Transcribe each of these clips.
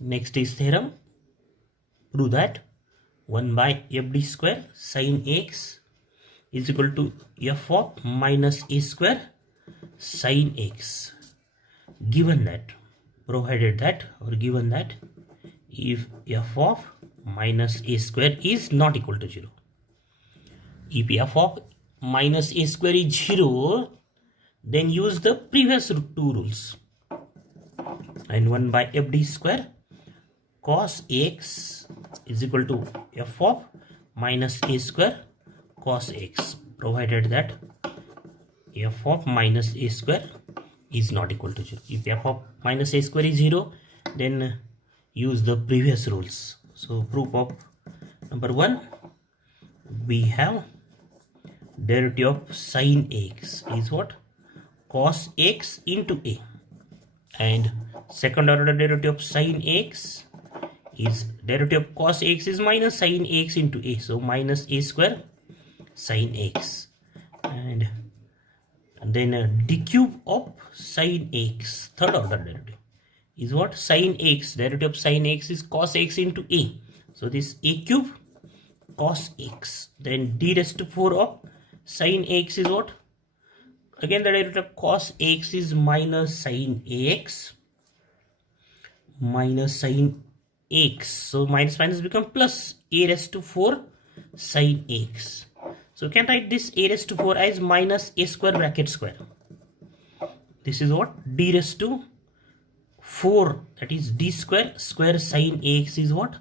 Next is theorem. Prove that 1 by fd square sin x is equal to f of minus a square sin x. Given that, provided that, or given that, if f of minus a square is not equal to 0. If f of minus a square is 0, then use the previous two rules. And 1 by fd square cos x is equal to f of minus a square cos x, provided that f of minus a square is not equal to 0. If f of minus a square is 0, then use the previous rules. So proof of number 1, we have derivative of sin x is what? Cos x into a. And second order derivative of sin x is derivative of cos x is minus sin x into a. So minus a square sin x. And then d cube of sin x, third order derivative, is what? Sin x, derivative of sin x is cos x into a. So this a cube cos x. Then d raised to 4 of sin x is what? Again the derivative of cos x is minus sin x. Minus sin x. So minus minus become plus a raised to 4 sin x. So you can write this a raised to 4 as minus a square bracket square. This is what? D raised to 4, that is d square square sin x is what?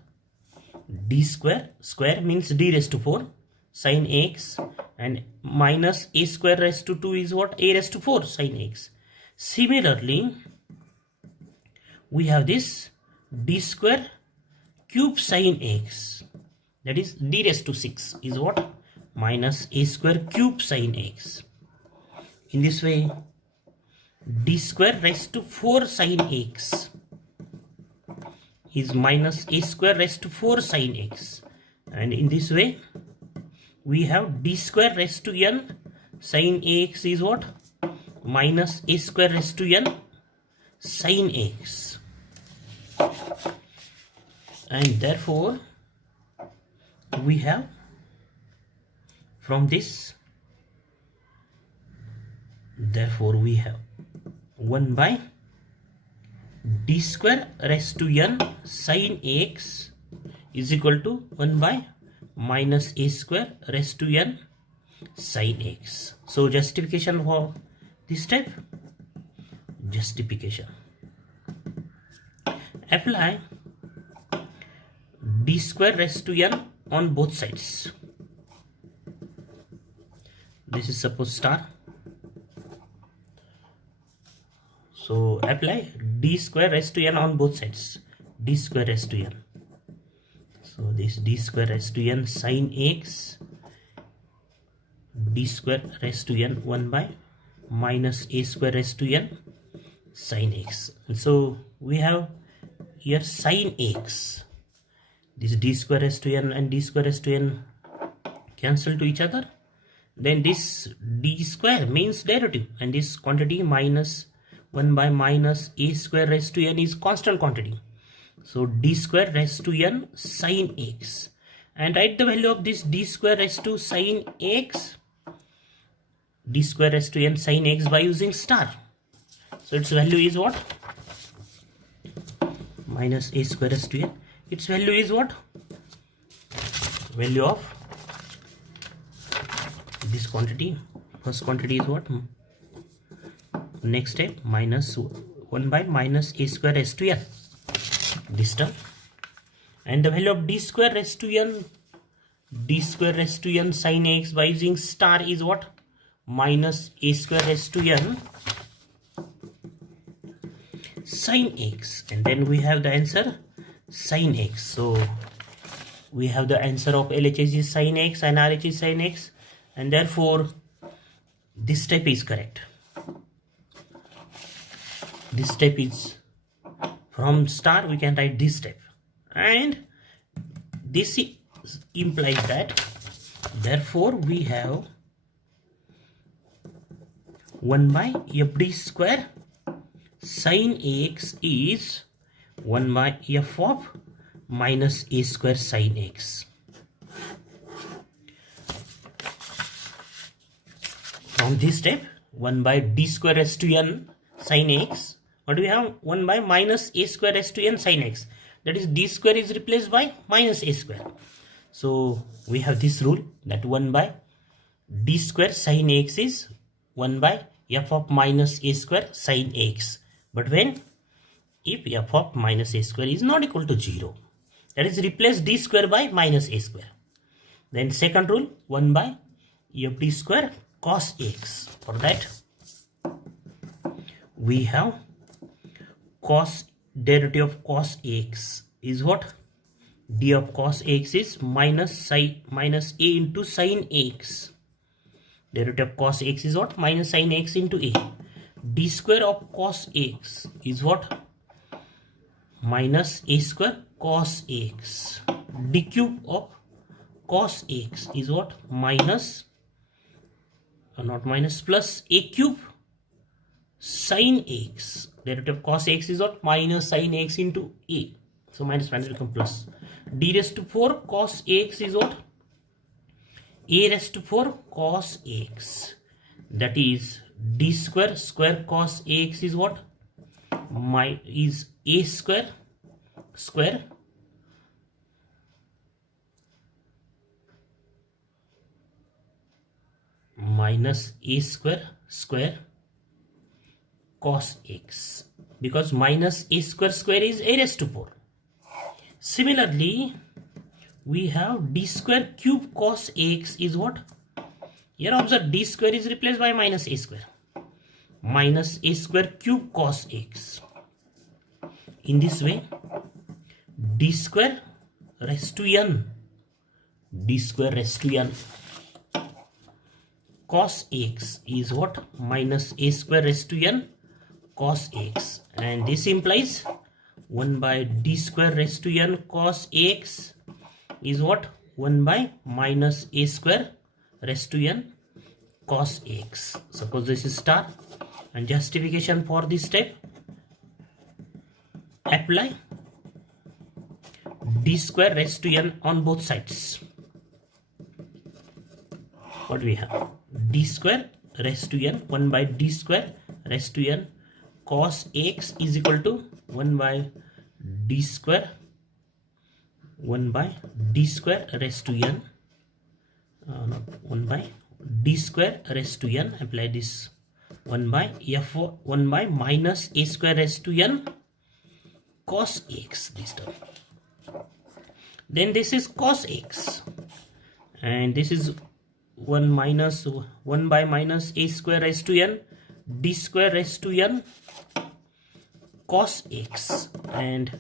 D square, square means d raised to 4 sin x, and minus a square raised to 2 is what? A raised to 4 sin x. Similarly, we have this d square cube sin x, that is d raised to 6 is what? Minus a square cube sin x. In this way, d square raised to 4 sin x is minus a square raised to 4 sin x. And in this way, we have d square raised to n sin x is what? Minus a square raised to n sin x. And therefore, we have from this, therefore we have 1 by d square raised to n sin x is equal to 1 by minus a square raised to n sin x. So justification for this step, justification. Apply d square raised to n on both sides. This is suppose star. So apply d square raised to n on both sides. D square raised to n. So this d square raised to n sin x, d square raised to n 1 by minus a square raised to n sin x. And so we have here sin x. This d square raised to n and d square raised to n cancel to each other. Then this d square means derivative, and this quantity minus 1 by minus a square raised to n is constant quantity. So d square raised to n sin x. And write the value of this d square raised to sin x, d square raised to n sin x by using star. So its value is what? Minus a square raised to n. Its value is what? Value of this quantity, first quantity is what? Next step, minus 1 by minus a square raised to n, this term. And the value of d square raised to n, d square raised to n sin x by using star is what? Minus a square raised to n sin x. And then we have the answer sin x. So we have the answer of LHS is sin x and RH is sin x, and therefore this step is correct. This step is from star, we can write this step, and this implies that therefore we have 1 by fd square sin x is 1 by f of minus a square sin x. From this step, 1 by d square raised to n sin x. What do we have? 1 by minus a square raised to n sin x. That is, d square is replaced by minus a square. So we have this rule that 1 by d square sin x is 1 by f of minus a square sin x. But when? If f of minus a square is not equal to 0. That is, replace d square by minus a square. Then second rule, 1 by f d square cos x. For that, we have cos derivative of cos x is what? D of cos x is minus a into sin x. Derivative of cos x is what? Minus sin x into a. D square of cos x is what? Minus a square cos x. D cube of cos x is what? Minus, not minus, plus a cube sin x. Derivative of cos x is what? Minus sin x into a. So minus will become plus. D raised to 4 cos x is what? A raised to 4 cos x. That is, d square square cos x is what? Is a square minus a square cos x, because minus a square is a raised to 4. Similarly, we have d square cube cos x is what? Here observe, d square is replaced by minus a square. Minus a square cube cos x. In this way, d square raised to n. D square raised to n cos x is what? Minus a square raised to n cos x. And this implies 1 by d square raised to n cos x is what? 1 by minus a square raised to n cos x. Suppose this is star, and justification for this step, apply d square raised to n on both sides. What we have? D square raised to n, 1 by d square raised to n cos x is equal to 1 by d square raised to n, not 1 by d square raised to n. Apply this 1 by f 1 by minus a square raised to n cos x, this term. Then this is cos x, and this is 1 by minus a square raised to n d square raised to n cos x, and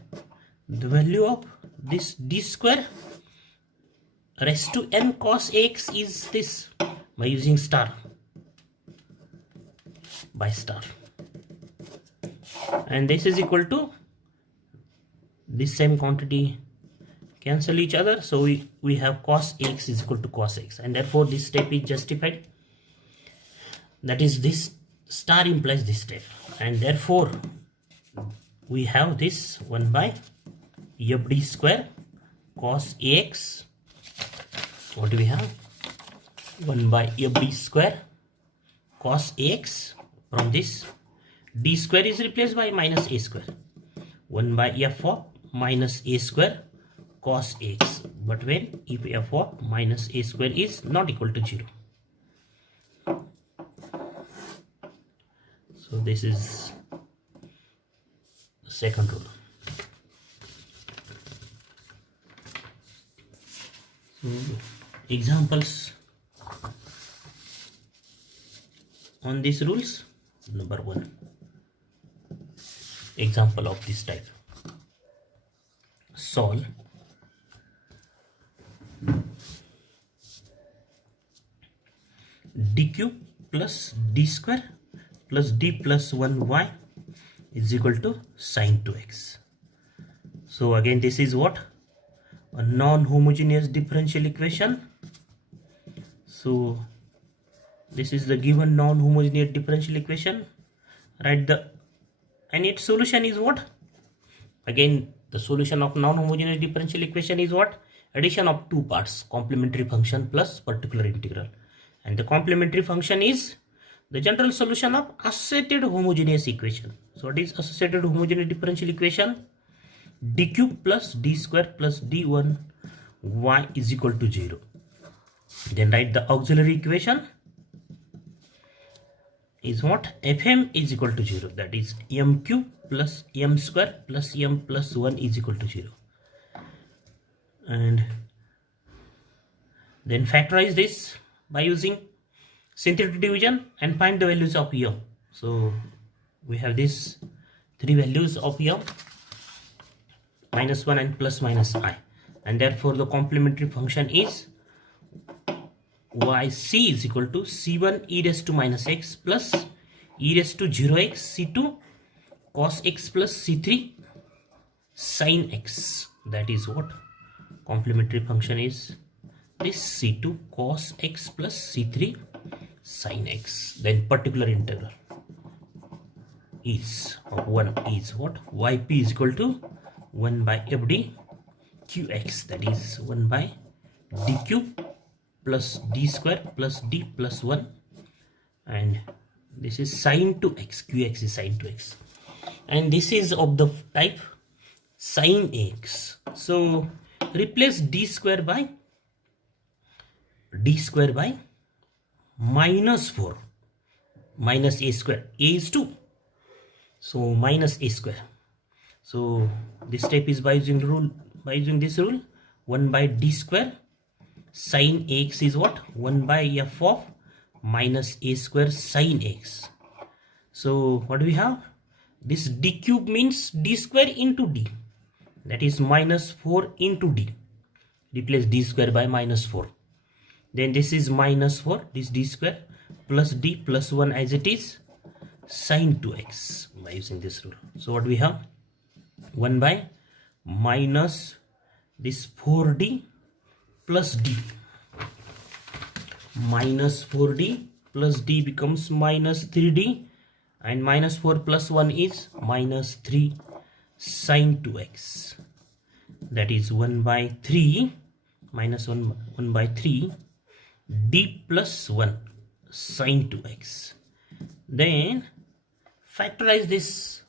the value of this d square raised to n cos x is this, by using star, by star, and this is equal to this same quantity cancel each other, so we have cos x is equal to cos x, and therefore this step is justified. That is, this star implies this step, and therefore we have this 1 by f d square cos x. What do we have? 1 by f d square cos x. From this, d square is replaced by minus a square. 1 by f of minus a square cos x. But when? If f of minus a square is not equal to 0. So this is the second rule. So examples on these rules. Number 1, example of this type. Solve d cube plus d square plus d plus 1y is equal to sin 2x. So again, this is what? A non-homogeneous differential equation. So this is the given non-homogeneous differential equation. Write the, and its solution is what? Again, the solution of non-homogeneous differential equation is what? Addition of two parts, complementary function plus particular integral. And the complementary function is the general solution of associated homogeneous equation. So what is associated homogeneous differential equation? D cube plus d square plus d1 y is equal to 0. Then write the auxiliary equation is what? Fm is equal to 0. That is m cube plus m square plus m plus 1 is equal to 0. And then factorize this by using synthetic division and find the values of m. So we have these three values of m, minus 1 and plus minus I, and therefore the complementary function is yc is equal to c1 e raised to minus x plus e raised to 0x c2 cos x plus c3 sin x. That is what complementary function is, this c2 cos x plus c3 sin x. Then particular integral is of 1 is what? Yp is equal to 1 by fd qx, that is 1 by d cube plus d square plus d plus 1, and this is sin 2x, qx is sin 2x, and this is of the type sin x. So replace d square by minus 4 minus a square, a is 2, so minus a square. So this step is by using this rule, 1 by d square sin x is what? 1 by f of minus a square sin x. So what do we have? This d cube means d square into d, that is minus 4 into d. Replace d square by minus 4. Then this is minus 4, this d square plus d plus 1 as it is sin 2x by using this rule. So what we have? 1 by minus this 4d plus d, minus 4d plus d becomes minus 3d, and minus 4 plus 1 is minus 3 sin 2x. That is 1 by 3 minus 1 by 3 d plus 1 sin 2x. Then factorize this,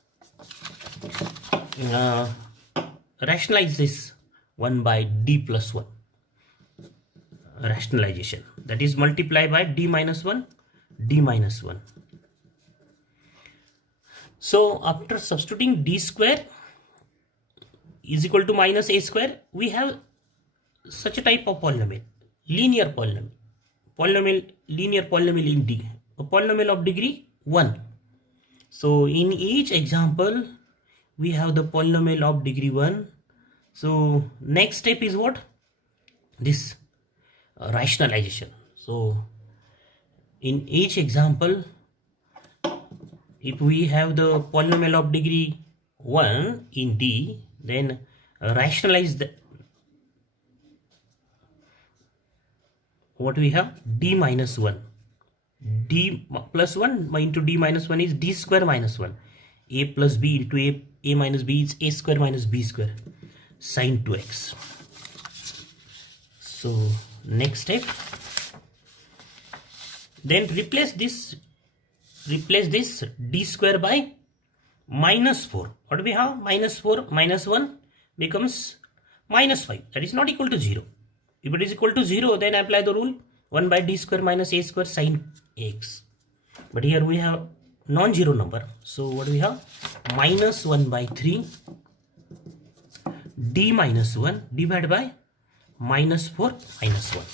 rationalize this 1 by d plus 1, rationalization, that is multiply by d minus 1, d minus 1. So after substituting d square is equal to minus a square, we have such a type of polynomial, linear polynomial, linear polynomial in D, a polynomial of degree 1. So in each example we have the polynomial of degree 1. So next step is what? This rationalization. So in each example, if we have the polynomial of degree 1 in D, then rationalize the, what we have? D minus 1, d plus 1 into d minus 1 is d square minus 1, a plus b into a minus b is a square minus b square sin 2x. So next step, then replace this d square by minus 4. What do we have? Minus 4 minus 1 becomes minus 5, that is not equal to 0. If it is equal to 0, then apply the rule 1 by d square minus a square sin x. But here we have non-zero number, so what do we have? Minus 1 by 3 d minus 1 divided by minus 4 minus 1.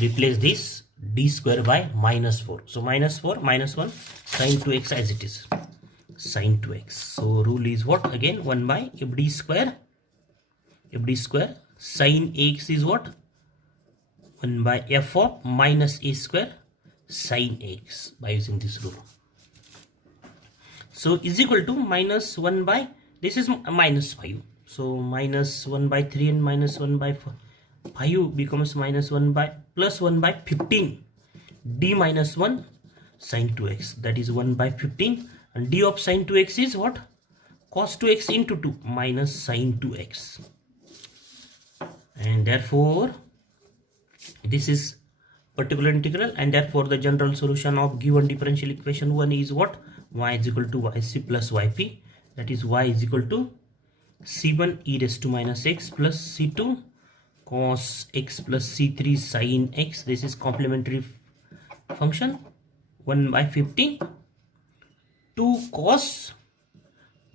Replace this d square by minus 4. So minus 4 minus 1 sin 2x as it is, sin 2x. So rule is what? Again 1 by fd square sin x is what? 1 by f of minus a square sin x by using this rule. So is equal to minus 1 by, this is minus 5. So minus 1 by 3 and minus 1 by 5 becomes minus 1 by plus 1 by 15 d minus 1 sin 2x, that is 1 by 15, and d of sin 2x is what? cos 2x into 2 minus sin 2x, and therefore this is particular integral, and therefore the general solution of given differential equation 1 is what? Y is equal to yc plus yp, that is y is equal to c1 e raised to minus x plus c2 cos x plus c3 sin x. This is complementary function 1 by 15 2 cos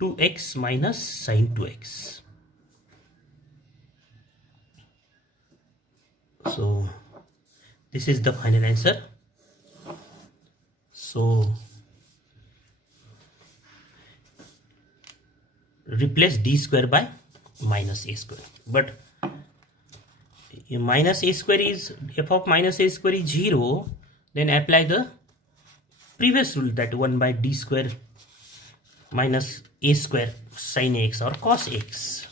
2x minus sin 2x. So this is the final answer. So replace d square by minus a square, but minus a square is, f of minus a square is 0, then apply the previous rule, that 1 by d square minus a square sin x or cos x.